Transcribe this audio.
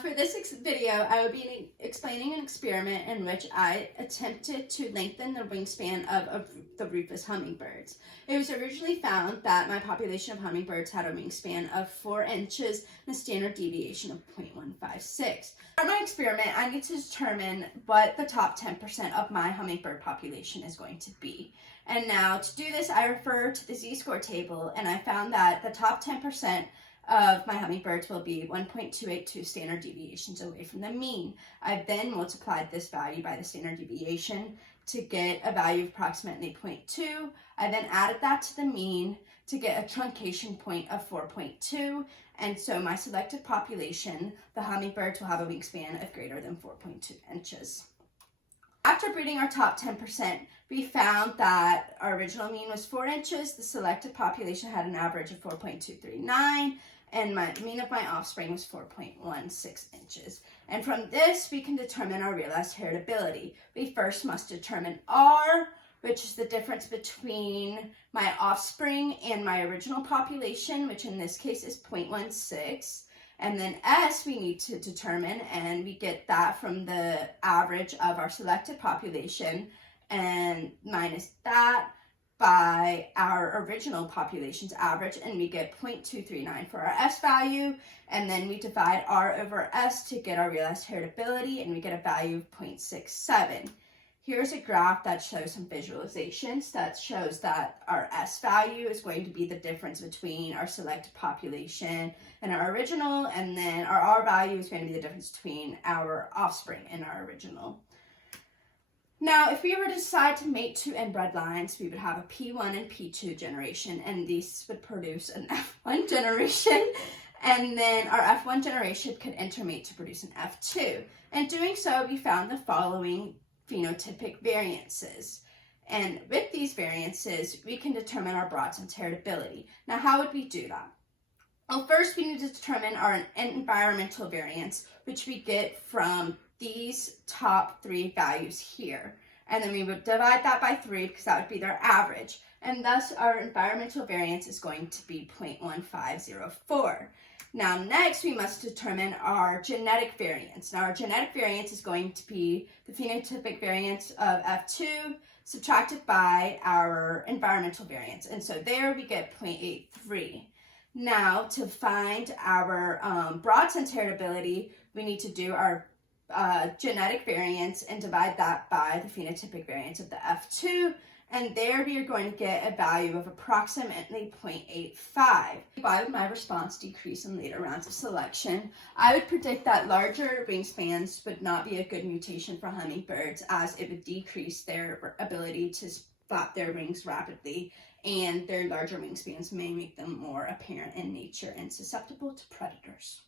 For this video, I will be explaining an experiment in which I attempted to lengthen the wingspan of the rufous hummingbirds. It was originally found that my population of hummingbirds had a wingspan of 4 inches and a standard deviation of 0.156. For my experiment, I need to determine what the top 10% of my hummingbird population is going to be. And now to do this, I refer to the z-score table, and I found that the top 10% of my hummingbirds will be 1.282 standard deviations away from the mean. I've then multiplied this value by the standard deviation to get a value of approximately 0.2. I then added that to the mean to get a truncation point of 4.2, and so my selected population, the hummingbirds, will have a wingspan of greater than 4.2 inches. After breeding our top 10%, we found that our original mean was 4 inches, the selected population had an average of 4.239, and my mean of my offspring was 4.16 inches. And from this, we can determine our realized heritability. We first must determine R, which is the difference between my offspring and my original population, which in this case is 0.16. And then S we need to determine, and we get that from the average of our selected population and minus that by our original population's average, and we get 0.239 for our S value, and then we divide R over S to get our realized heritability, and we get a value of 0.67. Here's a graph that shows some visualizations that shows that our S value is going to be the difference between our selected population and our original, and then our R value is going to be the difference between our offspring and our original. Now, if we were to decide to mate two inbred lines, we would have a P1 and P2 generation, and these would produce an F1 generation, and then our F1 generation could intermate to produce an F2. In doing so, we found the following phenotypic variances. And with these variances, we can determine our broadsense heritability. Now, how would we do that? Well, first we need to determine our environmental variance, which we get from these top 3 values here. And then we would divide that by 3 because that would be their average. And thus our environmental variance is going to be 0.1504. Now next we must determine our genetic variance. Now our genetic variance is going to be the phenotypic variance of F2 subtracted by our environmental variance. And so there we get 0.83. Now to find our broadsense heritability, we need to do our genetic variance and divide that by the phenotypic variance of the F2, and there we are going to get a value of approximately 0.85. Why would my response decrease in later rounds of selection? I would predict that larger wingspans would not be a good mutation for hummingbirds, as it would decrease their ability to flap their wings rapidly, and their larger wingspans may make them more apparent in nature and susceptible to predators.